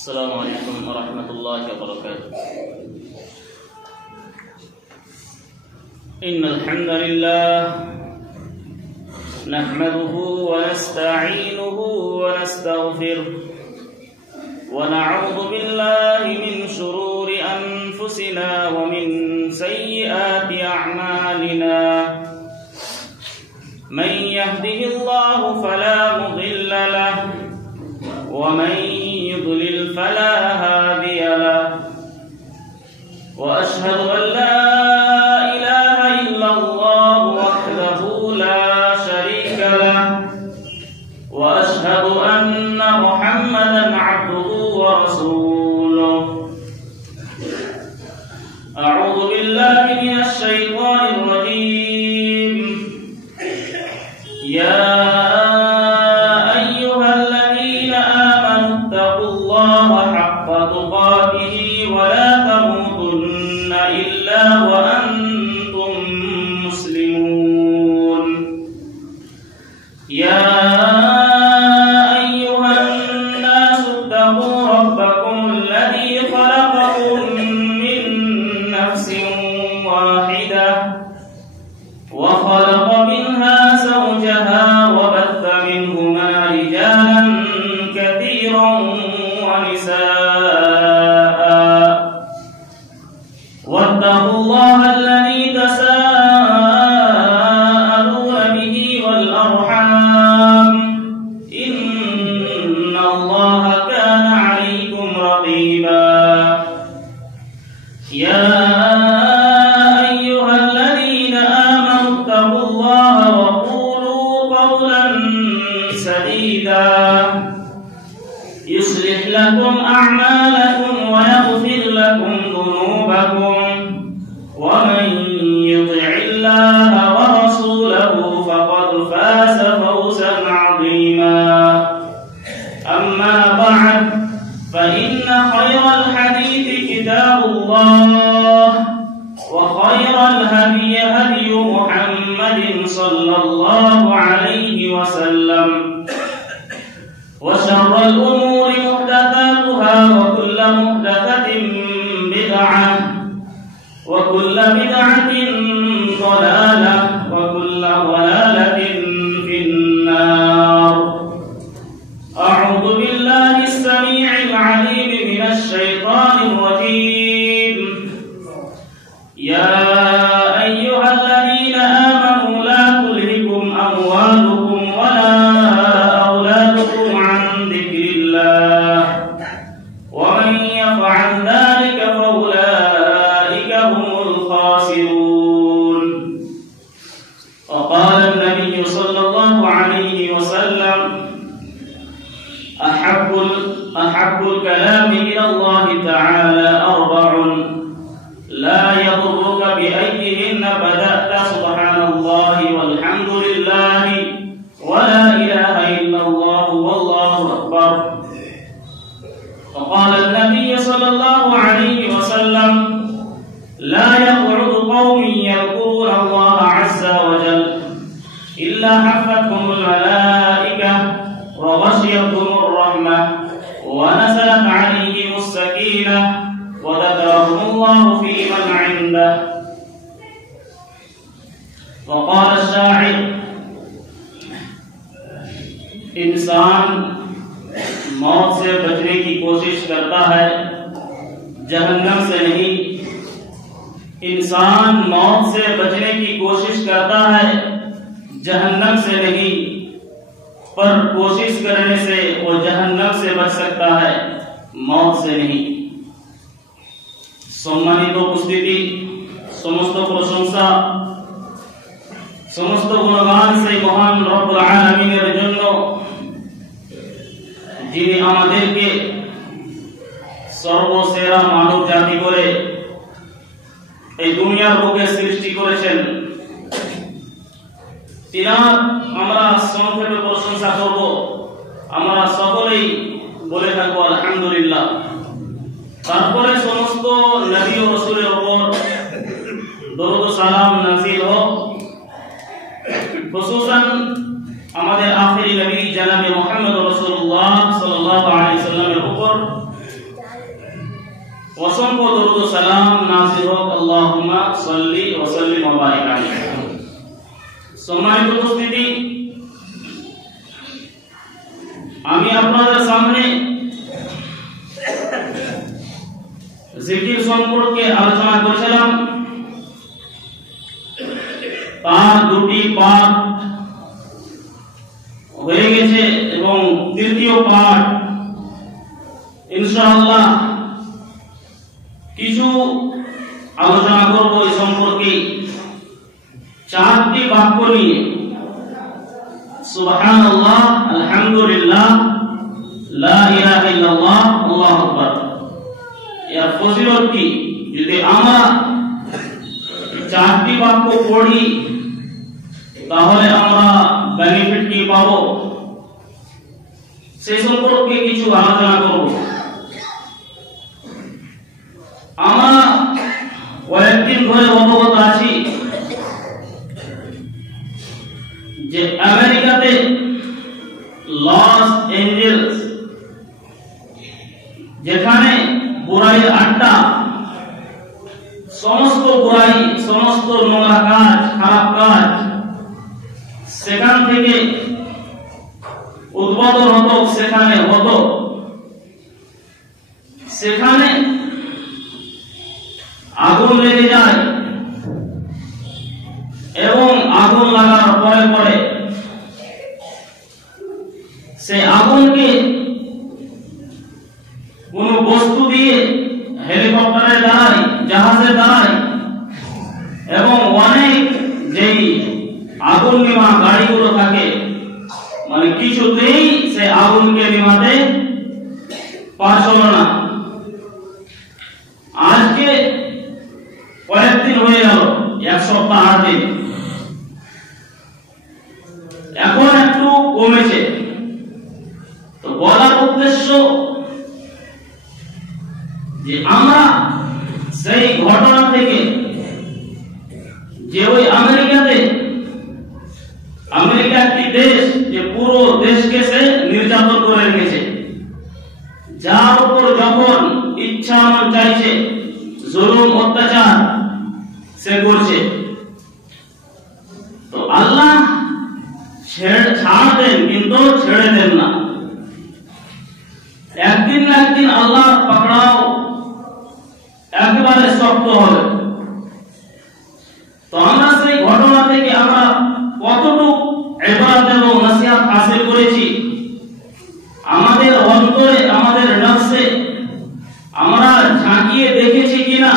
السلام عليكم ورحمة الله وبركاته. إن الحمد لله نحمده ونستعينه ونستغفره ونعوذ بالله من شرور أنفسنا ومن سيئات أعمالنا. من يهده الله فلا مضل له ومن يضلل فلا هادي له. وأشهد أن لا إله إلا الله وحده لا شريك له وأشهد أن محمدا عبده ورسوله. أعوذ بالله من الشيطان الرجيم. يا تقاته ولا تموتن إلا وأنتم مسلمون. يا أيها الناس اتقوا ربكم الذي خلقكم من نفس واحدة وخلق منها زوجها وبث منهما رجالا كثيرا ونساء. واتقوا الله الذي تساءلون به والأرحام إن الله كان عليكم رقيبا. يا أيها الذين آمنوا اتقوا الله وقولوا قولا سديدا يصلح لكم أعمالكم ويغفر لكم ذنوبكم ومن يطع الله ورسوله فقد فاز فوزا عظيما. أما بعد فإن خير الحديث كتاب الله وخير الهدي هدي محمد صلى الله عليه وسلم وشر الأمور محدثاتها وكل محدثة بدعة وكل بدعة ضلالة وكل ضلالة في النار. أعوذ بالله السميع العليم من الشيطان الرجيم. يا أيها الذين آمنوا لا تلهكم أموالكم ولا أولادكم عن ذكر الله ومن يفعل ذلك فأولئك هم الخاسرون. وقال النبي صلى الله عليه وسلم أحب الكلام إلى الله تعالى أربع لا يضرك بأيهن بدأت سبحان الله والحمد لله ولا إله إلا الله والله أكبر. وقال النبي صلى الله عليه وسلم لا يقعد قوم يذكرون الله عز وجل إلا حفتهم الملائكة وغشيتهم الرحمة ونزلت عليهم السكينة وذكرهم الله في من عنده. وقال الشاعر इंसान मौत से बचने की कोशिश करता है जहन्नम से नहीं। इंसान मौत से बचने की कोशिश करता है जहन्नम से नहीं, पर कोशिश करने से वो जहन्नम से बच सकता है, मौत से नहीं। সম্মানিত উপস্থিতি, সমস্ত প্রশংসা সমস্ত গুণগান সেই মহান রব্বুল আলামিনের জন্য যিনি আমাদেরকে সর্বসেরা মানব জাতি করে এই দুনিয়ার বুকে সৃষ্টি করেছেন। তিনার আমরা সংক্ষেপে প্রশংসা করব, আমরা সকলেই বলে থাকবো আলহামদুলিল্লাহ। তারপরে সমস্ত নবী ও রাসূলের উপর দরুদ ও সালাম নাযিল হোক। খুসুসান আমাদের আখেরি নবী জনাবে মুহাম্মদ রাসূলুল্লাহ সাল্লাল্লাহু আলাইহি ওয়াসাল্লামের উপর অসংখ্য দরুদ ও সালাম নাযিল হোক আল্লাহুম্মা সাল্লি ওয়া সাল্লিম ওয়া বারিক আলাইহি। সম্মানিত উপস্থিতি, আমি আপনাদের সামনে জিকির সম্পর্কে আলোচনা করেছিলাম। তার দুটি পাঠ হয়ে গেছে এবং তৃতীয় পাঠ ইনশাআল্লাহ কিছু আলোচনা করব এই সম্পর্কে। চারটি বাক্য নিয়ে, সুবহানাল্লাহ, আলহামদুলিল্লাহ, লা ইলাহা ইল্লাল্লাহ, আল্লাহু আকবার। এর ফজিলত কি? যদি আমরা চারটি বাক্য পড়ি তাহলে আমরা বেনিফিট কি পাবো, সেই সম্পর্কে কিছু আলোচনা করব। আমরা কয়েকদিন ধরে অবগত আছি যে আমেরিকাতে লস এঞ্জেলস, যেখানে বুরাইয়ের আড্ডা, সমস্ত বুরাই, সমস্ত নোংরা কাজ, খারাপ কাজ সেখান থেকে উদ্বোধন হতো, সেখানে হতো। সেখানে আগুন লেগে যায় এবং আগুন লাগার পরে পরে সে আগুনকে কোন বস্তু দিয়ে, হেলিকপ্টারের দ্বারাই, জাহাজের দ্বারাই এবং অনেক যেই আগুন নিভা গাড়িগুলো থাকে, মানে কিছুতেই সে আগুনকে নিভাতে পারছিল না। আজকে কয়েকদিন হয়ে গেল, এক সপ্তাহ 8 দিন, এখন একটু কমেছে। তো বলার উদ্দেশ্য যে আমরা সেই ঘটনা থেকে, যে ওই আমেরিকাতে, আমেরিকা একটি দেশ যে পুরো দেশকে সে নির্যাতন করে রেখেছে, যার উপর যখন ইচ্ছা মন চাইছে জুলুম অত্যাচার সে করছে। তো আল্লাহ ছাড় দেন, কিন্তু ছেড়ে দেন না। একদিন না একদিন আল্লাহ পাকড়াও একেবারে শক্ত হবে। তো আমরা সেই ঘটনা থেকে আমরা কতটুকু ইবাদত এবং নসিহত হাসিল করেছি, আমাদের অন্তরে, আমাদের নফসে আমরা ঝাঁকিয়ে দেখেছি কিনা,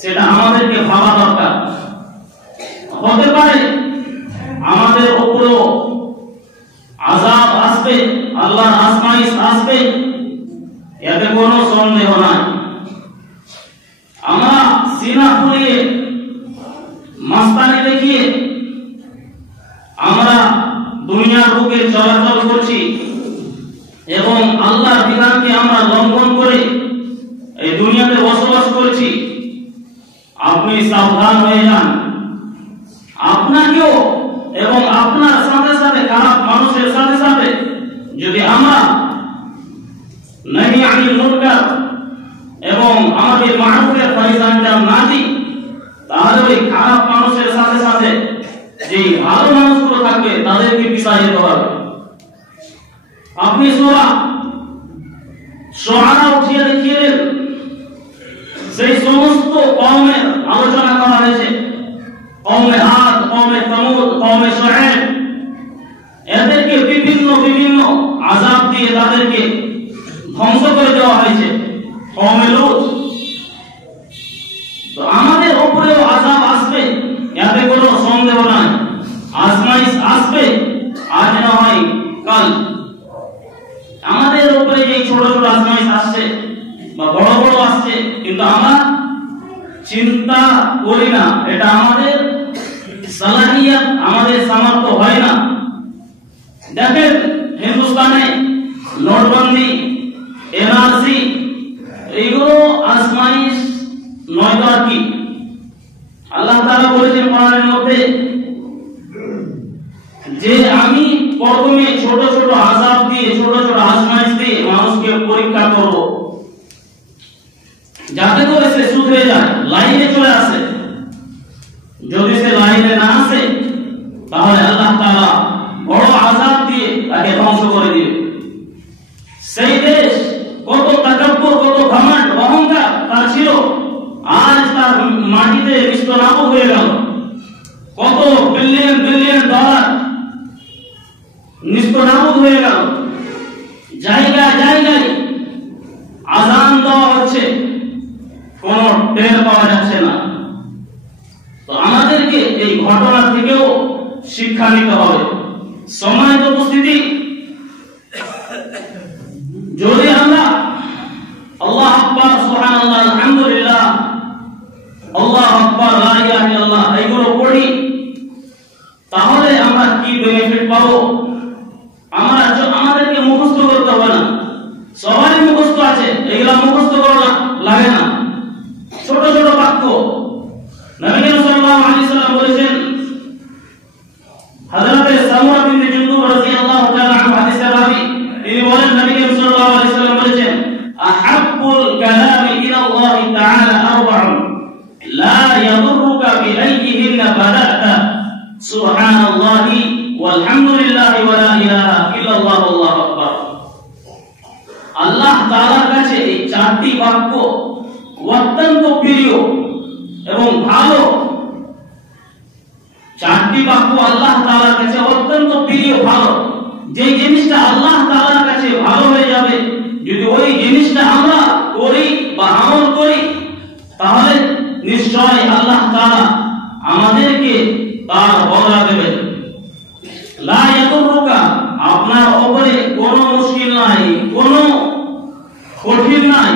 সেটা আমাদেরকে ভাবা দরকার। হতে পারে আমাদের উপরেও আযাব আসবে, আল্লাহর আজমাইশ আসবে, এতে কোনো সন্দেহ নাই। আমরা সিনা ফুলিয়ে, মাস্তানি দেখিয়ে আমরা দুনিয়ার বুকে চলাচল করছি এবং আল্লাহর বিধানকে আমরা লঙ্ঘন করে এই দুনিয়াতে বসবাস করছি। আপনি সাবধান হয়ে যান। আপনাকেও এবং আপনার সাথে সাথে খারাপ মানুষের সাথে সাথে যদি আমরা নাহি আনিল মুনকার এবং আমাদের মারুফের ফয়সালা না দিই, তাহলে ওই খারাপ মানুষের সাথে সাথে যে ভালো মানুষগুলো থাকবে তাদেরকে পিছায় যেতে হবে। আপনি সূরা উঠিয়ে দেখিয়ে সেই সমস্ত কওমের আলোচনা করা হয়েছে, কওমে আদ, কওমে সামুদ, কওমে শুআয়ব, এদেরকে বিভিন্ন বিভিন্ন আযাব দিয়ে তাদেরকে ধ্বংস করে দেওয়া হয়েছে, কওমে লূত। তো আমাদের উপরেও আযাব আসবে, এতে কোনো সন্দেহ নাই। আজমাইশ আসবে, আজ না হয় কাল। আমাদের উপরে যে ছোট ছোট আজমাইশ আসছে বা বড় বড় আসছে, কিন্তু আমরা চিন্তা করি না, এটা আমাদের সালাহিয়াত, আমাদের সামর্থ্য হয় না। দেখেন হিন্দুস্তানে নোটবন্দি, এনআরসি, এগুলো আজমাইশ নয় তো আর কি। আল্লাহ তাআলা বলেছেন কোরআনের মধ্যে যে আমি প্রথমে ছোট ছোট আযাব দিয়ে, ছোট ছোট আজমাইশ দিয়ে মানুষকে পরীক্ষা করব। যাতে করে সে শুধরে যায়, লাইনে চলে আসে। যদি সে লাইনে না আসে তাহলে আল্লাহ তাআলা বড় আযাব দিয়ে তাকে ধ্বংস করে দিবে। সেই দেশ কত তাকাব্বুর, কত ঘমন্ড, অহংকার তার ছিল, আজ তার মাটিতে নিস্তনাবু হয়ে গেল। কত বিলিয়ন বিলিয়ন ডলার নিস্তনাবু হয়ে গেল। জায়গায় জায়গায় আযান দেওয়া হচ্ছে, কোন টের পাওয়া যাচ্ছে না। তো আমাদেরকে এই ঘটনা থেকেও শিক্ষা নিতে হবে। সম্মানিত উপস্থিতি, যদি আমরা আল্লাহু আকবার, সুবহানাল্লাহ, আলহামদুলিল্লাহ, আল্লাহু আকবার, লা ইলাহা ইল্লাল্লাহ এগুলো পড়ি, তাহলে আমরা কি বেনিফিট পাবো? আমাদেরকে মুখস্থ করতে হবে না, সবারই মুখস্থ আছে, এগুলা মুখস্থ করা লাগে না। ছোট ছোট বাক্য নবী করিম সাল্লাল্লাহু আলাইহি ওয়াসাল্লাম বলেছেন, হযরত সামুরা বিনতে জুনদুব রাদিয়াল্লাহু তাআলা আনহু হাদিসের রাবী, তিনি বলেন নবী করিম সাল্লাল্লাহু আলাইহি ওয়াসাল্লাম বলেছেন, আহাব্বুল কালামি ইলা আল্লাহ তাআলা আরবা'উন লা ইয়াদুররুকা বিআইয়িহিন্না বাদা'তা সুবহানাল্লাহি ওয়ালহামদুলিল্লাহি ওয়া লা ইলাহা ইল্লাল্লাহু আল্লাহু আকবার। আল্লাহ তাআলার কাছে এই চারটি বাক্য অত্যন্ত প্রিয় এবং ভালো। চারটি বাক্য আল্লাহ তাআলার কাছে অত্যন্ত প্রিয়, ভালো। যে জিনিসটা আল্লাহ তাআলার কাছে ভালো হয়ে যাবে, যদি ওই জিনিসটা আমরা করি বা আমল করি, তাহলে নিশ্চয় আল্লাহ তাআলা আমাদেরকে তার বদলা দেবেন। লা ইয়াদুররুকা, আপনার উপরে কোনো মুশকিল নাই, কোনো কঠিন নাই,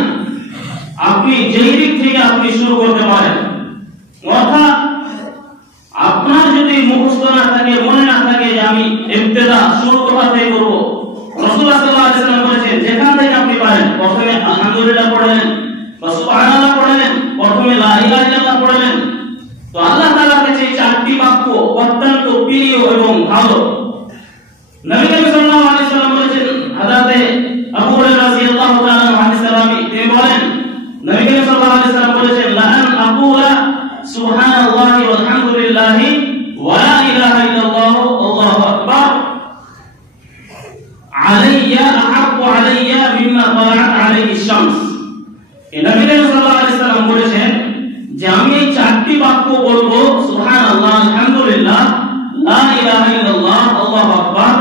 আপনি যেই দিক থেকে আপনি শুরু করতে পারেন। অর্থাৎ আপনার যদি মুখস্থ না থাকে, মনে না থাকে যে আমি ইবতিদা শুরু কোথা থেকে করব, রাসূলুল্লাহ সাল্লাল্লাহু আলাইহি ওয়াসাল্লাম বলেছেন যেখান থেকে আপনি পারেন, প্রথমে আলহামদুলিল্লাহ পড়লেন বা সুবহানাল্লাহ পড়লেন, প্রথমে লা ইলাহা ইল্লাল্লাহ পড়লেন। তো আল্লাহ তাআলার কাছে এই চারটি বাক্য অত্যন্ত প্রিয় এবং ভালো। নবী করিম সাল্লাল্লাহু আলাইহি ওয়াসাল্লাম বলেছেন, হযরতে আবু হুরায়রা রাদিয়াল্লাহু তাআলা আনহু হাদিসের রাবী, তিনি বলেন নবী করিম সাল্লাল্লাহু আলাইহি ওয়াসাল্লাম বলেছেন, লা আন আকুলা সুবহানাল্লাহি ওয়ালহামদুলিল্লাহি ওয়া লা ইলাহা ইল্লাল্লাহু আল্লাহু আকবার আলাইয়া আহাব্বু আলাইয়া মিম্মা তালাআত আলাইহি শামস। নবী করিম সাল্লাল্লাহু আলাইহি ওয়াসাল্লাম বলেছেন যে আমি এই চারটি বাক্য বলবো, সুবহানাল্লাহ, আলহামদুলিল্লাহ, লা ইলাহা ইল্লাল্লাহ, আল্লাহু আকবার,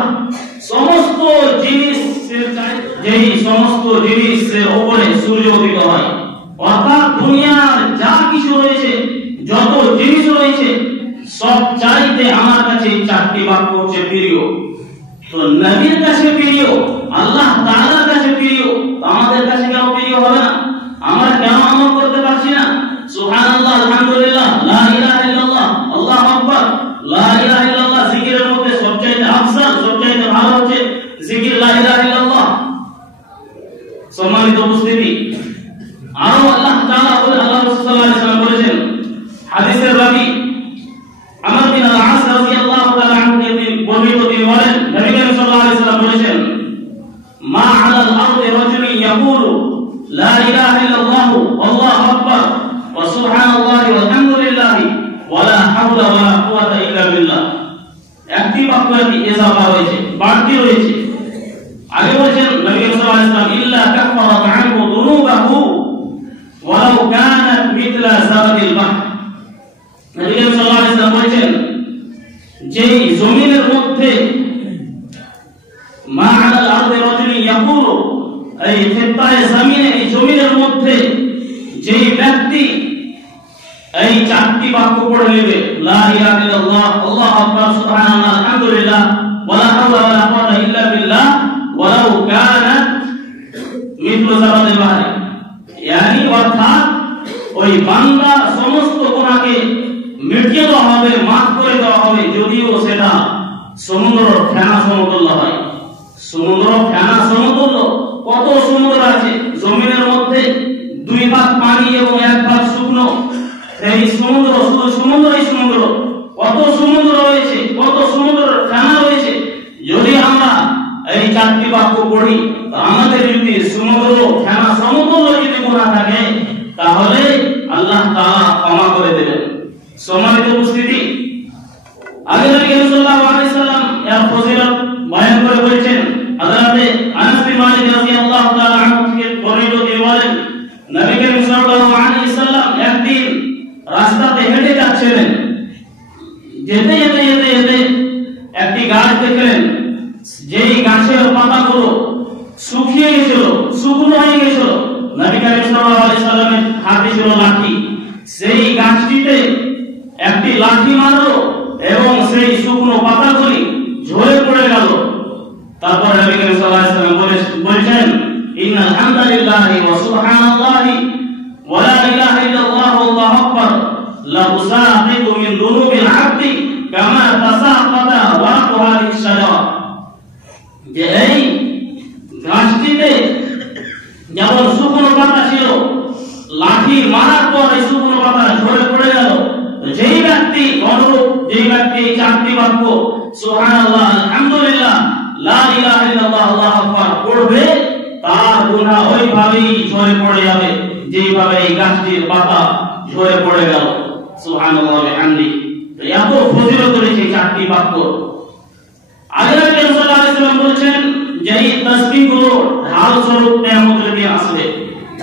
সমস্ত জিনিসের চাইতে, যেই সমস্ত জিনিসের উপরে সূর্য উদিত হয়, অর্থাৎ দুনিয়ার যা কিছু রয়েছে, যত জিনিস রয়েছে, সব চাইতে আমার কাছে এই চারটি বাক্য হচ্ছে প্রিয়। তো নবীর কাছে প্রিয়, আল্লাহ তাআলার কাছে প্রিয়, তো আমাদের কাছে কেন প্রিয় হবে না? আমরা কেন আমল করতে পারছি না? সুবহানাল্লাহ, আলহামদুলিল্লাহ, লা ইলাহা ইল্লাল্লাহ, আল্লাহু আকবার, লা ইলাহা ইল্লাল্লাহ জিকিরের মধ্যে সবচেয়ে আফজাল, সবচেয়ে ভালো হচ্ছে জিকির লা ইলাহা ইল্লাল্লাহ। সম্মানিত উপস্থিতি, আরো আল্লাহ তাআলা বলেন, আল্লাহ রাসূল সাল্লাল্লাহু আলাইহি ওয়াসাল্লাম বলেছেন, হাদিসের রাবী আমর বিন আল-আস রাদিয়াল্লাহু তাআলা আনহু বর্ণিত, তিনি বলেন নবী করিম সাল্লাল্লাহু আলাইহি ওয়াসাল্লাম বলেছেন, মা আলাল আরদি রাজুলুন ইয়াকুলু লা ইলাহা ইল্লাল্লাহু আল্লাহু আকবার ওয়া সুবহানাল্লাহি ওয়ালহামদুলিল্লাহি ওয়া লা হাওলা ওয়া লা কুওয়াতা ইল্লা বিল্লাহ। একটি বাক্যের ইজাফা রয়েছে, বাড়তি রয়েছে। আগে বলেছেন নবী করিম সাল্লাল্লাহু আলাইহি ওয়াসাল্লাম, ইল্লা কাফারাত আনহু যুনুবাহু ওয়ালাউ কানাত মিথলা যাবাদিল বাহর। নবী করিম সাল্লাল্লাহু আলাইহি ওয়াসাল্লাম বলেছেন, যেই জমিনের মধ্যে মা আলাল আরদি রাজুলুন ইয়াকুলু, এই ফিত্তায়ে জমিনে, এই জমিনের মধ্যে যেই ব্যক্তি এই চারটি বাক্য পড়ে নেবে, লা ইলাহা ইল্লাল্লাহ, আল্লাহু আকবার, সুবহানাল্লাহ, আলহামদুলিল্লাহ, ওয়া লা হাওলা ওয়া লা কুওয়াতা ইল্লা বিল্লাহ, ওয়ালাউ কানাত মিথলু যাবাদিল বাহর, ইয়ানি অর্থাৎ ওই বান্দা সমস্ত গুনাহকে মিটিয়ে দেওয়া হবে, মাফ করে দেওয়া হবে, যদিও সেটা সমুদ্র ফেনা সমতুল্য হয়। সমুদ্র ফেনা সমতুল্য, কত সমুদ্র আছে জমিনের মধ্যে, 2 ভাগ পানি এবং 1 ভাগ শুকনো, এই সমুদ্র, শুধু সমুদ্রই সমুদ্র, কত সমুদ্র রয়েছে, কত সমুদ্রের ফেনা রয়েছে। যদি আমরা এই চারটি বাক্য পড়ি, তো আমাদের যদি সমুদ্র ফেনা সমতুল্য যদি গুনাহ থাকে, কারীম সাল্লাল্লাহু আলাইহি সাল্লামের হাতে ছিল লাঠি, সেই গাছটিতে একটি লাঠি মারলো এবং সেই শুকনো পাতাগুলি ঝরে পড়ে গেল। তারপর নবী করিম সাল্লাল্লাহু আলাইহি সাল্লাম বলেছেন, ইন্নাল হামদালিল্লাহি ওয়া সুবহানাল্লাহি ওয়া লা ইলাহা ইল্লাল্লাহু আল্লাহু আকবার লা তুসাকিতু মিন দুনুবিল আবদি কামা তাসাকাতা ওয়ারাকু হাদিহিস শাজারা। যে এই গাছটিতে যেমন শুকনো পাতা ছিল, লাঠি মারার পর এই শুকনো পাতা ঝরে পড়ে গেল, যেই ব্যক্তি অনুরূপ যেই ব্যক্তি এই চারটি বাক্য সুবহানাল্লাহ, আলহামদুলিল্লাহ, লা ইলাহা ইল্লাল্লাহ, আল্লাহু আকবার পড়বে, তার গুনাহ ওইভাবেই ঝরে পড়ে যাবে যেইভাবে এই গাছটির পাতা ঝরে পড়ে গেল। সুবহানাল্লাহ ওয়া বিহামদিহি। তো এত ফজিলত রয়েছে চারটি বাক্য। আল্লাহ রাসূলুল্লাহ সাল্লাল্লাহু আলাইহি ওয়াসাল্লাম বলেছেন যে এই তাসবিহগুলো ঢাল স্বরূপ কিয়ামতের দিন আসবে।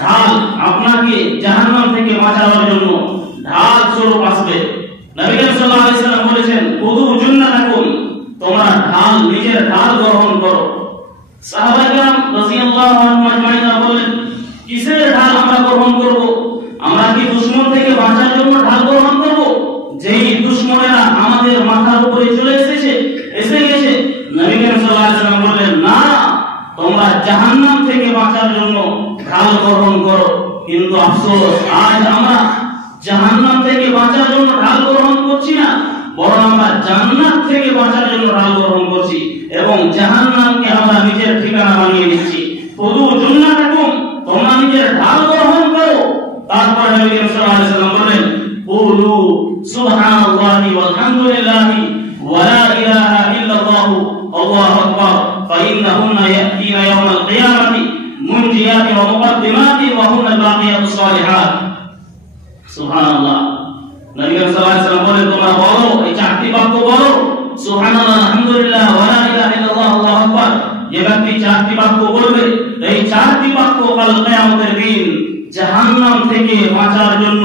ঢাল আপনাকে জাহান্নাম থেকে বাঁচানোর জন্য ঢাল স্বরূপ আসবে। নবী সাল্লাল্লাহু আলাইহি ওয়াসাল্লাম বলেছেন, খুদু জুন্নাতাকুম, তোমরা ঢাল, নিজের ঢাল গ্রহণ করো। সাহাবায়ে কেরাম রাদিয়াল্লাহু আনহুম আজমাইন বলেন, কিসের ঢাল আমরা গ্রহণ করব? আমরা কি দুশমন থেকে বাঁচার জন্য ঢাল গ্রহণ করব? যেই দুশমনেরা আমাদের মাথার উপরে চলে এসে গেছে, নবী সাল্লাল্লাহু আলাইহি ওয়াসাল্লাম বললেন, না, তোমরা জাহান্নাম থেকে বাঁচার জন্য ঢাল গ্রহণ করো। কিন্তু আফসোস, আজ আমরা জাহান্নাম থেকে বাঁচার জন্য ঢাল গ্রহণ করছি না, বরং আমরা জান্নাত থেকে বাঁচার জন্য ঢাল গ্রহণ করছি এবং জাহান্নামকে আমরা নিজের ঠিকানা বানিয়ে নিচ্ছি। খুদু জুন্নাতাকুম, তোমরা নিজের ঢাল গ্রহণ করো। তারপর নবী সাল্লাল্লাহু আলাইহি ওয়াসাল্লাম বলেন, কুলু সুবহানাল্লাহি ওয়াল হামদুলিল্লাহি ওয়া লা ইলাহা ইল্লাল্লাহু আল্লাহু আকবার ফাইন্নাহুন্না ইয়াতিনা ইয়াওমাল কিয়ামাতি মুনজিয়াতি ওয়া মুকদ্দিমাতি ওয়া হুন্না বাকিয়াতুস সালিহাত। সুবহানাল্লাহ। নবী সাল্লাল্লাহু আলাইহি ওয়াসাল্লাম বলেন, তোমরা বলো, এই চারটি বাক্য বলো, সুবহানাল্লাহ, আলহামদুলিল্লাহ, ওয়া লা ইলাহা ইল্লাল্লাহু আল্লাহু আকবার। যে ব্যক্তি চারটি বাক্য বলবে, এই চারটি বাক্য কাল কিয়ামতের দিন জাহান্নাম থেকে বাঁচার জন্য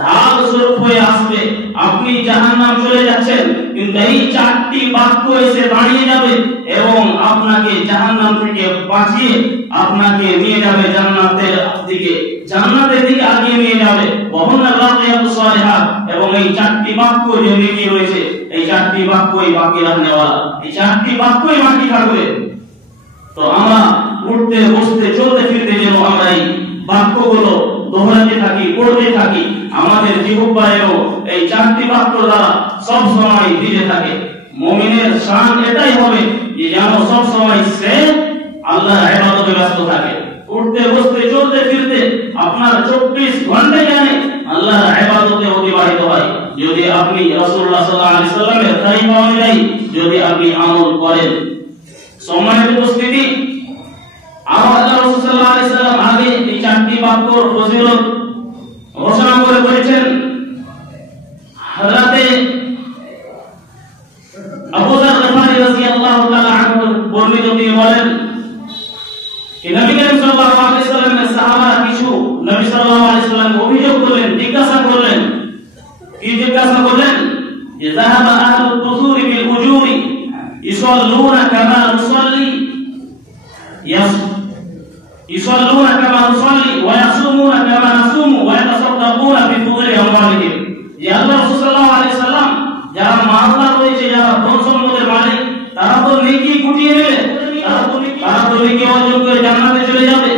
ঢাল স্বরূপ হয়ে আসবে। আপনি জাহান্নাম চলে যাচ্ছেন, কিন্তু এই চারটি বাক্য এসে দাঁড়িয়ে যাবে এবং আপনাকে জাহান্নাম থেকে বাঁচিয়ে আপনাকে নিয়ে যাবে জান্নাতের দিকে আগিয়ে নিয়ে যাবে। ওয়াহুন্না বাকিয়াতুস সালিহাত। এবং এই চারটি বাক্য যে নেকি রয়েছে, এই চারটি বাক্যই বাকি রাখনেওয়ালা, এই চারটি বাক্যই বাকি থাকবে। তো আমরা উঠতে বসতে চলতে ফিরতে যেন আমরা এই বাক্যগুলো দোহরাতে থাকি, পড়তে থাকি, আমাদের জিহ্বায়ও এই চারটি বাক্য দ্বারা সব সময় ভিজে থাকে। মুমিনের শান এটাই হবে যে যেন সব সময় সে আল্লাহর ইবাদতে ব্যস্ত থাকে। উঠতে বসতে চলতে ফিরতে আপনার 24 ঘন্টা জানে আল্লাহর ইবাদতে অতিবাহিত হয়, যদি আপনি রাসূলুল্লাহ সাল্লাল্লাহু আলাইহি সাল্লামের তরিকা অনুযায়ী যদি আপনি আমল করেন। সম্মানিত উপস্থিতি, আল্লাহ রাসূল সাল্লাল্লাহু আলাইহি সাল্লাম আগে এই চারটি বাক্যর ফজিলত ঘোষণা করে বলেছেন। হযরতে আবু যর গফারি রাদিয়াল্লাহু তাআলা আনহু বর্ণিত তিনি বলেন যে নবী করিম সাল্লাল্লাহু আলাইহি সাল্লামের সাহাবারা কিছু নবী সাল্লাল্লাহু আলাইহি সাল্লাম অভিযোগ করলেন, জিজ্ঞাসা করলেন যে যাহাবা আহলুত তুসুরি বিল উজুরি ইসাল্লুনা কামা নুসাল্লি ইসাল্লুনা কামা নুসাল্লি ওয়া ইয়াসুমুনা কামা নাসুমু ওয়া ইয়াতাসাদ্দাকুনা বিফুদুলি আমওয়ালিহিম। যে আল্লাহ রাসূল সাল্লাল্লাহু আলাইহি সাল্লাম যারা মালদার রয়েছে, যারা ধন সম্পদের মালিক, তারা তো নেকি গুটিয়ে নেবে, তারা তো নেকি অর্জন করে জান্নাতে চলে যাবে।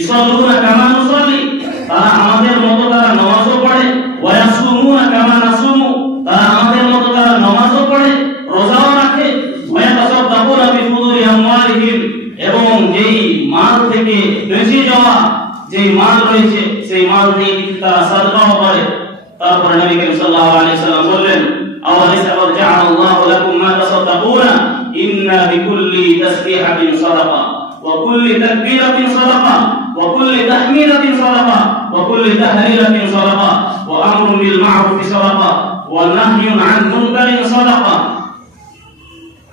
ইসাল্লুনা কামা নুসাল্লি, তারা আমাদের মতো তারা নামাজও পড়ে, ওয়া ইয়াসুমুনা কামা নাসুমু, তারা আমাদের মতো তারা নামাজও পড়ে, রোজাও রাখে, ওয়া ইয়াতাসাদ্দাকুনা বিফুদুলি আমওয়ালিহিম, এবং যেই মাল থেকে বেঁচে যাওয়া যেই মাল রয়েছে সেই মাল দিয়ে তারা সাদকাও করে। তারপর নবী করিম সাল্লাল্লাহু আলাইহি সাল্লাম বললেন, আওয়ালাইসা ক্বাদ জাআলাল্লাহু লাকুম মা তাসাদ্দাকুনা ইন্না বিকুল্লি তাসবিহাতিন সাদাকা ওয়া কুল্লি তাকবীরাতিন সাদাকা ওয়া কুল্লি তাহমীদাতিন সাদাকা ওয়া কুল্লি তাহলিলাতিন সাদাকা ওয়া আমরুন বিল মা'রুফি সাদাকা ওয়া নাহয়ুন আন মুনকারিন সাদাকা।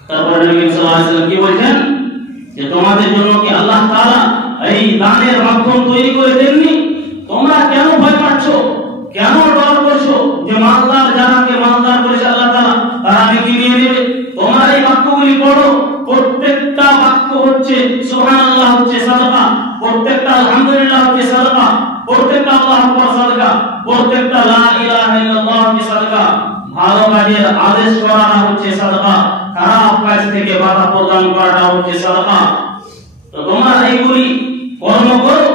তারপর নবী করিম সাল্লাল্লাহু আলাইহি সাল্লাম কি বলেন যে তোমাদের জন্য কি আল্লাহ তাআলা এই দানের মাধ্যম তৈরি করে দেননি? তোমরা কেন ভয় পাচ্ছ, কেন ডর করছো যে মালদার যারাকে মালদার করেছে আল্লাহ তাআলা তারা নেকি নিয়ে নেবে? তোমরা এই বাক্যগুলি পড়ো, প্রত্যেকটা বাক্য হচ্ছে সুবহানাল্লাহ হচ্ছে সাদাকা, প্রত্যেকটা আলহামদুলিল্লাহ হচ্ছে সাদাকা। প্রত্যেকটা লা ইলাহা ইল্লাল্লাহ কি সাদকা, ভালো কাজের আদেশ করাটা হচ্ছে সাদকা, খারাপ কাজ থেকে বাধা প্রদান করাটা হচ্ছে সাদকা। তো তোমরা এইগুলি কর্ম করো,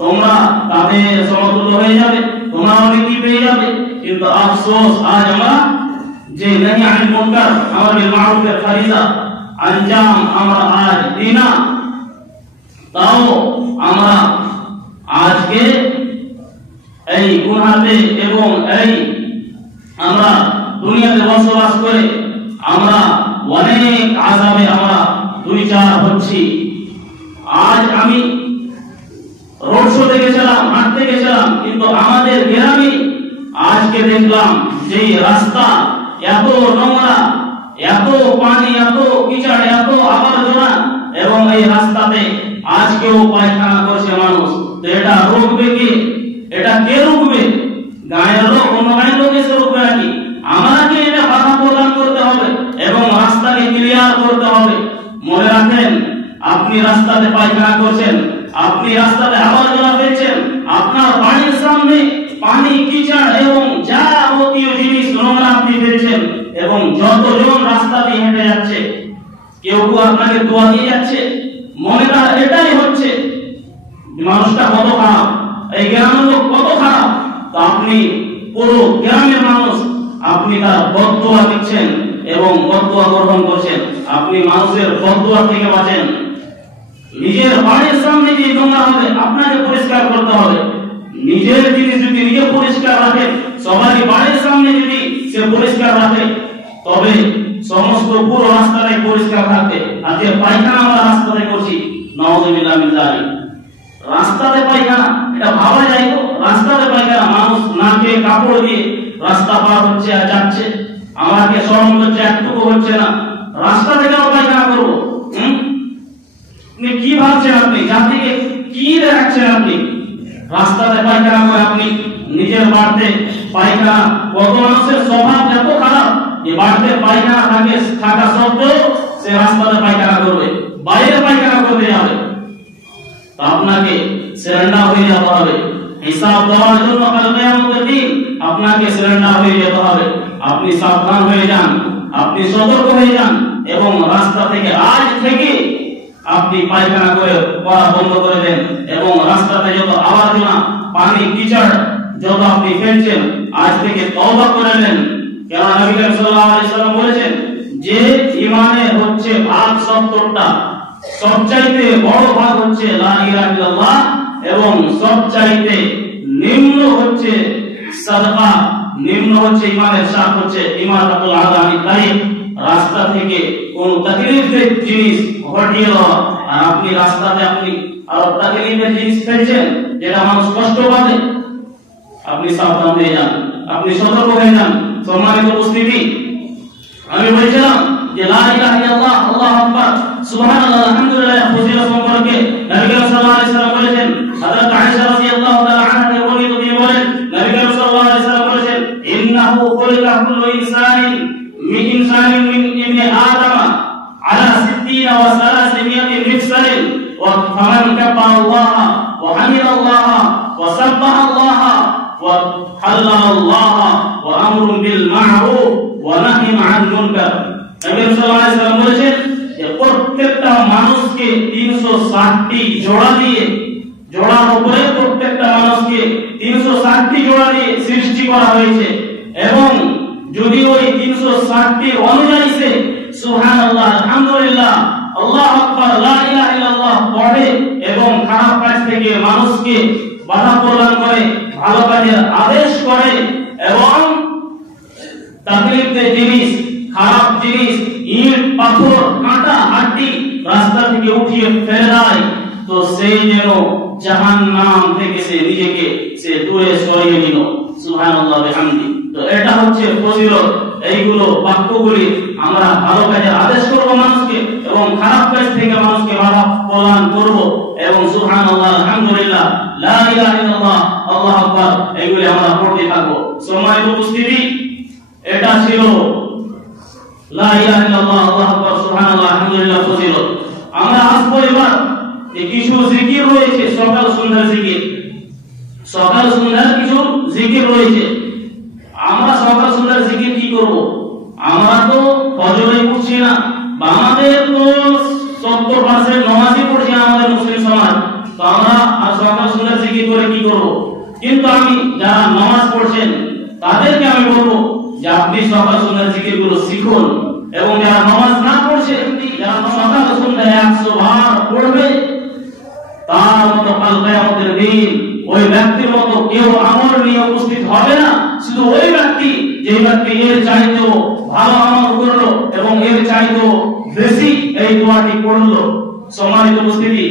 তোমরা তাদের সমতুল্য হয়ে যাবে, তোমরা অনেক পেয়ে যাবে। কিন্তু আফসোস আজ আমরা যে নাহি আনিল মুনকার আমর বিল মারুফের ফরিজা আঞ্জাম আমরা আজ দিই না, তাও আমরা আজকে এই গুনাহতে এবং এই আমরা দুনিয়াতে বসবাস করে আমরা অনেক আযাবে আমরা দুই চার হচ্ছি। আজ আমি রোড শো দেখেছিলাম, হাঁটতে গেছিলাম, কিন্তু আমাদের গ্রামে আজকে দেখলাম যে রাস্তা এত নোংরা, এত পানি, এত কিচড়, এত আবর্জনা, এবং এই রাস্তাতে আজকেও পায়খানা করছে মানুষ। তো এটা রুখবে কে? এটা কে রুখবে? গায়ের লোক, অন্য গায়ের লোক এসে রুখবে নাকি? আমাকে এটা বাধা প্রদান করতে হবে এবং রাস্তাকে ক্লিয়ার করতে হবে। মনে রাখেন, আপনি রাস্তাতে পায়খানা করছেন, আপনি রাস্তাতে আবর্জনা ফেলছেন, আপনার বাড়ির সামনে পানি, কিচড় এবং যাবতীয় জিনিস নোংরা আপনি ফেলছেন, এবং যতজন রাস্তা দিয়ে হেঁটে যাচ্ছে কেউ কেউ আপনাকে দোয়া দিয়ে যাচ্ছে। মনেটা এটাই হচ্ছে মানুষটা কত খারাপ, এই গ্রামের লোক কত খারাপ। তো আপনি পুরো গ্রামের মানুষ, আপনি তার বদদুয়া দিচ্ছেন এবং বদদুয়া গ্রহণ করছেন। আপনি মানুষের বদদুয়া থেকে বাঁচেন। নিজের বাড়ির সামনে যে নোংরা হবে আপনাকে পরিষ্কার করতে হবে। নিজের জিনিস যদি নিজে পরিষ্কার রাখে, সবারই বাড়ির সামনে যদি সে পরিষ্কার রাখে, তবে সমস্ত পুরো রাস্তাটাই পরিষ্কার থাকবে। আর যে পায়খানা আমরা রাস্তাতে করছি, নাউযুবিল্লাহ মিন যালিক, রাস্তাতে পায়খানা, এটা ভাবা যায় তো? রাস্তাতে পায়খানা, মানুষ নাকে কাপড় দিয়ে রাস্তা পার হচ্ছে আর যাচ্ছে, আমাকে শরম হচ্ছে, একটুকু হচ্ছে না, রাস্তা থেকে পায়খানা করবো? আপনি কি ভাবছেন? আপনি জাতিকে কি দেখাচ্ছেন? আপনি রাস্তাতে পায়খানা করে আপনি নিজের বাড়িতে পায়খানা, কত মানুষের স্বভাব এত খারাপ যে বাড়িতে পায়খানা থাকা সত্ত্বেও সে রাস্তাতে পায়খানা করবে, বাইরে পায়খানা করতে যাবে। তো আপনাকে সারেন্ডার হয়ে যেতে হবে, হিসাব দেওয়ার জন্য কাল কিয়ামতের দিন আপনাকে সারেন্ডার হয়ে যেতে হবে। আপনি সাবধান হয়ে যান, আপনি সতর্ক হয়ে যান, এবং রাস্তা থেকে আজ থেকে আপনি পায়খানা করে করা বন্ধ করে দেন, এবং রাস্তাতে যত আবর্জনা, পানি, কিচড় যত আপনি ফেলছেন আজ থেকে তওবা করে নেন। কেন নবী করিম সাল্লাল্লাহু আলাইহি ওয়াসাল্লাম বলেছেন যে ঈমানের হচ্ছে ভাগ 70টা, সবচাইতে বড় ভাগ হচ্ছে লা ইলাহা ইল্লাল্লাহ, এবং সবচাইতে নিম্ন হচ্ছে সাদকা, নিম্ন হচ্ছে ঈমানের শাখ হচ্ছে ইমাতাতুল আযামি তারিক, রাস্তা থেকে কোন তাকলীফের জিনিস হটিয়ে দেওয়া। আর আপনি রাস্তাতে আপনি আর তাকলীফের জিনিস ফেলছেন যেটা মানুষ কষ্ট পাবে, আপনি সাবধান হয়ে যান, আপনি সতর্ক হয়ে যান। সম্মানিত উপস্থিতি, আমি বলেছিলাম যে লা ইলাহা ইল্লাল্লাহ, আল্লাহু আকবার, সুবহানাল্লাহ, আলহামদুলিল্লাহ ফজিলত সম্পর্কে নবী করিম সাল্লাল্লাহু আলাইহি ওয়াসাল্লাম বলেছেন। হযরত আয়েশা রাদিয়াল্লাহু তাআলা আনহা থেকে বর্ণিত, তিনি বলেন নবী করিম সাল্লাল্লাহু আলাইহি ওয়াসাল্লাম বলেছেন ইন্নাহু খুলিকা কুল্লু ইনসানিন মিন ইবনি আদম আলা 60 ওয়া 300 মিফসালিন, ওয়া ফামান কাব্বারা আল্লাহ ওয়া হামিদাল্লাহ ওয়া সাব্বাহা আল্লাহ ওয়া হাল্লাল্লাহ ওয়া আমরুন বিল মা'রুফ ওয়া নাহয়ুন আনিল মুনকার। নবী সাল্লাল্লাহু আলাইহি ওয়াসাল্লাম বলেছেন যে প্রত্যেকটা মানুষকে 360টি জোড়া দিয়ে, জোড়ার উপরে প্রত্যেকটা মানুষকে 360টি জোড়া দিয়ে সৃষ্টি করা হয়েছে, এবং যদি ওই 360টি অনুযায়ী সে সুবহানাল্লাহ, আলহামদুলিল্লাহ, আল্লাহু আকবার, লা ইলাহা ইল্লাল্লাহ পড়ে এবং খারাপ কাজ থেকে মানুষকে বাধা প্রদান করে, ভালো কাজের আদেশ করে, এবং তাকলীফের জিনিস, খারাপ জিনিস, ইট, পাথর, কাঁটা, হাড্ডি রাস্তা থেকে উঠিয়ে ফেলে দেয়, তো সেই যেন জাহান্নাম থেকে সে নিজেকে সে দূরে সরিয়ে নিল। সুবহানাল্লাহ বিহামদি। তো এটা হচ্ছে ফজিলত। এইগুলো বাক্যগুলি আমরা ভালো কাজের আদেশ করব মানুষকে, এবং খারাপ কাজ থেকে মানুষকে বাধা প্রদান করব, এবং সুবহানাল্লাহ, আলহামদুলিল্লাহ, লা ইলাহা ইল্লাল্লাহ, আল্লাহু আকবার, এইগুলি আমরা পড়তে থাকবো। সম্মানিত উপস্থিতি, এটা ছিল লা ইলাহা ইল্লাল্লাহ, আল্লাহু আকবার, সুবহানাল্লাহ, আলহামদুলিল্লাহ ফজিলত। আমরা আসবো এবার যে কিছু জিকির রয়েছে, সকাল সন্ধ্যার জিকির। সকাল সন্ধ্যার কিছু জিকির রয়েছে। আমরা সকাল সন্ধ্যার জিকির কি করব? আমরা তো ফজরে পড়ছি না, বা আমাদের তো 70% নামাজই পড়ছি আমাদের মুসলিম সমাজ, তো আমরা সকাল সন্ধ্যার জিকির করে কি করব? কিন্তু আমি যারা নামাজ পড়ছেন তাদেরকে আমি বলবো যে আপনি সকাল সন্ধ্যার জিকিরগুলো শিখুন, এবং যারা নামাজ না পড়ছে যারা সকাল সন্ধ্যা 100 বার পড়বে তার মতো কাল কিয়ামতের দিন ওই ব্যক্তির মতো কেউ আমল নিয়ে উপস্থিত হবে না। শুধু ওই ব্যক্তি যে ব্যক্তি এর চাইতেও ভালো আমল করলো এবং এর চাইতেও বেশি এই দোয়াটি পড়লো। সম্মানিত উপস্থিতি,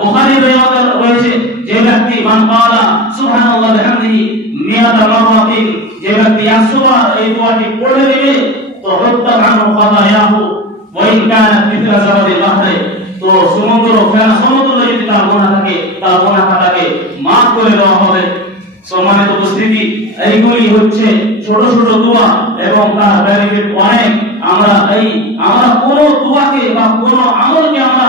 বুখারী riwayat রয়েছে যে ব্যক্তি মান ক্বালা সুবহানাল্লাহি ওয়া বিহামদিহি মিয়াতা মাররাতিন, যে ব্যক্তি 100 বার এই দোয়াটি পড়ে নেবে তো হুত্তা আনহু খাতায়াহু ওয়া ইন কানাত মিথলা যাবাদিল বাহরি, তো সমুদ্র ফেনা সমুদ্র যদি তার গুনাহ থাকে তার গুনাহ খাতাকে maaf করে দেওয়া হবে। সম্মানিত উপস্থিতি, এইগুলি হচ্ছে ছোট ছোট দোয়া এবং তার বেনিফিট অনেক। আমরা কোন দোয়াকে বা কোন আমলকে আমরা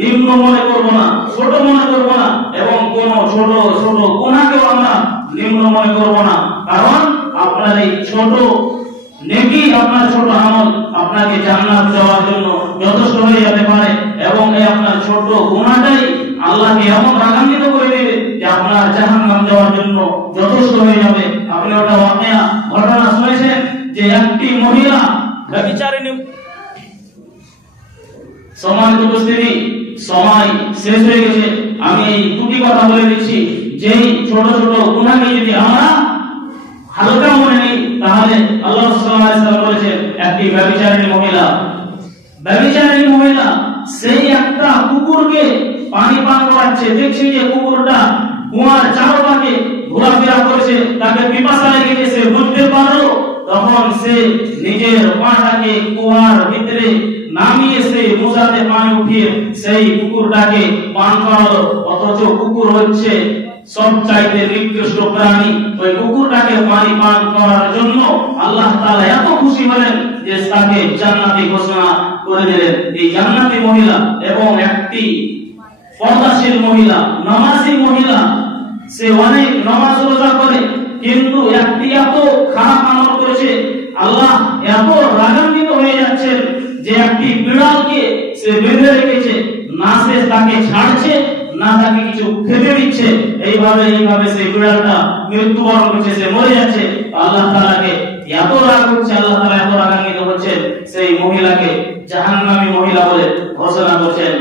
নিম্ন মনে করব না, ছোট মনে করব না, এবং কোন ছোট ছোট গুনাহকেও আমরা নিম্ন মনে করব না। কারণ আপনার এই ছোট নেকি, আপনার ছোট আমল আপনাকে জান্নাত যাওয়ার জন্য যথেষ্ট হয়ে যেতে পারে, এবং এই আপনার ছোট গুনাহটাই আল্লাহকে এমন রাগান্বিত করে দেবে যে আপনার জাহান্নাম যাওয়ার জন্য যথেষ্ট হয়ে যাবে। আপনি ওটা ঘটনা শুনেছেন যে একটি মহিলা ব্যভিচারিণী। সম্মানিত উপস্থিতি, সময় শেষ হয়ে গেছে, আমি এই দুটি কথা বলে দিচ্ছি। যেই ছোট ছোট গুনাহকে যদি আমরা হালকা মনে নেই তাহলে আল্লাহ সাল্লাল্লাহু আলাইহি ওয়াসাল্লাম বলেছেন একটি ব্যভিচারিণী মহিলা সেই একটা কুকুরকে পানি পান করাচ্ছে, দেখছে যে কুকুরটা কুয়ার চারপাশে ঘোরাফেরা করছে, তাকে পিপাসা লেগেছে, সে বুঝতে পারলো, তখন সে নিজের পাটাকে কুয়ার ভিতরে নামিয়ে সে মোজাতে পানি উঠিয়ে সেই কুকুরটাকে পান করালো। অথচ কুকুর হচ্ছে সবচাইতে নিকৃষ্ট প্রাণী, ওই কুকুরটাকে পানি পান করার জন্য আল্লাহ তাআলা এত খুশি হলেন যে তাকে জান্নাতি ঘোষণা করে দিলেন। এই জান্নাতি মহিলা এবং একটি পর্দাশীল মহিলা, নামাজি মহিলা, সে অনেক নামাজ রোজা করে, কিন্তু একটি এত খারাপ আমল করেছে, আল্লাহ এত রাগান্বিত হয়ে যাচ্ছেন যে একটি বিড়ালকে সে বেঁধে রেখেছে, না সে তাকে ছাড়ছে না তাকে কিছু খেতে দিচ্ছে, এইভাবে সেই বিড়ালটা মৃত্যুবরণ করছে, সে মরে যাচ্ছে। আল্লাহ তাআলাকে এত রাগ হচ্ছে, আল্লাহ তাআলা এত রাগান্বিত হচ্ছেন, সেই মহিলাকে জাহান্নামী মহিলা বলে ঘোষণা করছেন।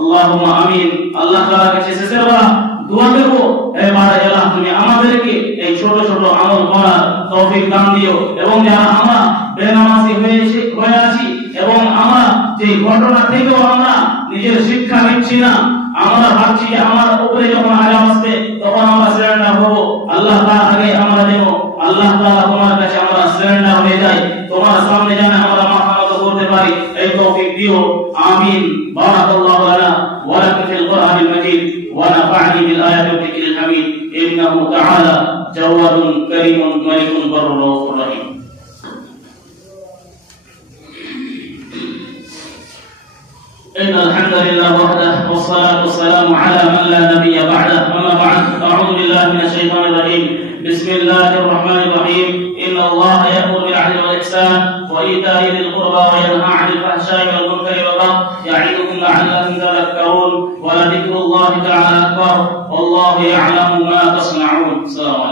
আল্লাহুম্মা আমিন। আল্লাহ তাআলার কাছে শেষের বার দোয়া করব, হে মাওলা আল্লাহ, তুমি আমাদেরকে এই ছোট ছোট আমল করার তৌফিক দান দিও, এবং যারা আমরা বেনামাজি হয়ে আছি এবং আমরা যে ঘটনা থেকেও আমরা নিজের শিক্ষা নিচ্ছি না, আমরা ভাবছি যে আমার উপরে যখন আযাব আসবে তখন আমরা সারেন্ডার হব, আল্লাহ তাআলা আগে আমরা যেন আল্লাহ তাআলা তোমার কাছে আমরা সারেন্ডার হয়ে যাই, তোমার সামনে যেন আমরা মাথা নত করতে পারি, এই তৌফিক দিও। আমিন। বারাকাল্লাহু লানা ওয়া লাকুম ফিল কুরআনিল মাজিদ ওয়া নাফা'নি বিল আয়াতি ওয়া যিকরিল হামিদ ইন্নাহু তাআলা জাওয়াদুন কারীমুন মালিকুন বাররুর রাউফুর রহিম। إن الحمد لله وحده والصلاة والسلام على من لا نبي بعده، أما بعد، أعوذ بالله من الشيطان الرجيم. بسم الله الرحمن الرحيم. إن الله يأمر بالعدل والإحسان وإيتاء ذي القربى وينهى عن الفحشاء والمنكر والبغي يعظكم لعلكم تذكرون ولذكر الله تعالى أكبر والله يعلم ما تصنعون. السلام عليكم.